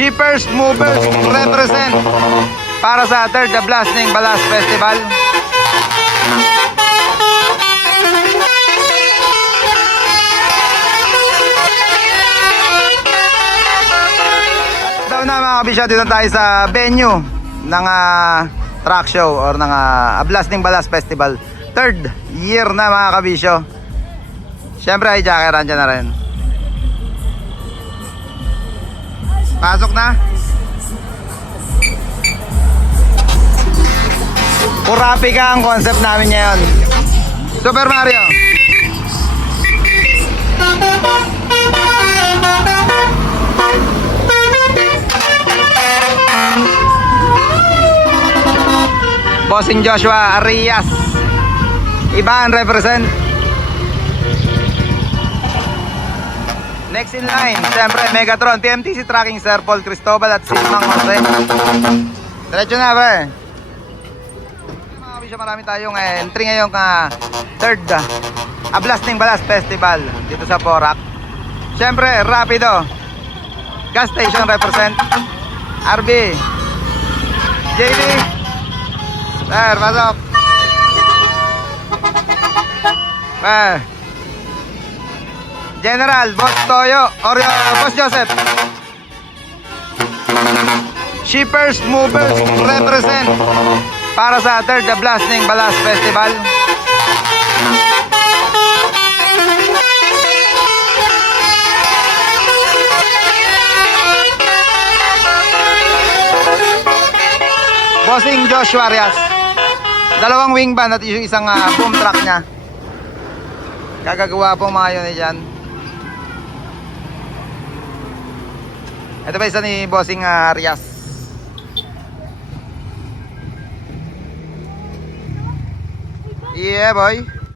Shippers, movers, represent para sa third The Blasting Balas Festival. Daw na mga kabisyo, dito tayo sa venue ng track show or ng Blasting Balas Festival. Third year na mga kabisyo. Siyempre ay jackeran dyan na rin. Pasok na. Kurapika ang concept namin ngayon. Super Mario. Bossing Joshua Arias. Iban represent. Next in line, siyempre Megatron, TMTC Tracking, Sir Paul Cristobal at Silmang Jose. Diretso na, pre. Mga kabisyo, marami tayong entry ngayong third Blasting Balas Festival dito sa Porac. Siyempre, Rapido, Gas Station represent. RB, JD, Sir, pasok. General, Boss Toyo, or Boss Joseph. Shippers, movers, represent para sa third The Blasting Balas Festival. Bossing Joshua Arias. Dalawang wing band at yung isang boom truck niya. Gagagawa po mga yun dyan. Ito ba isa ni Bossing Arias? Yeah boy.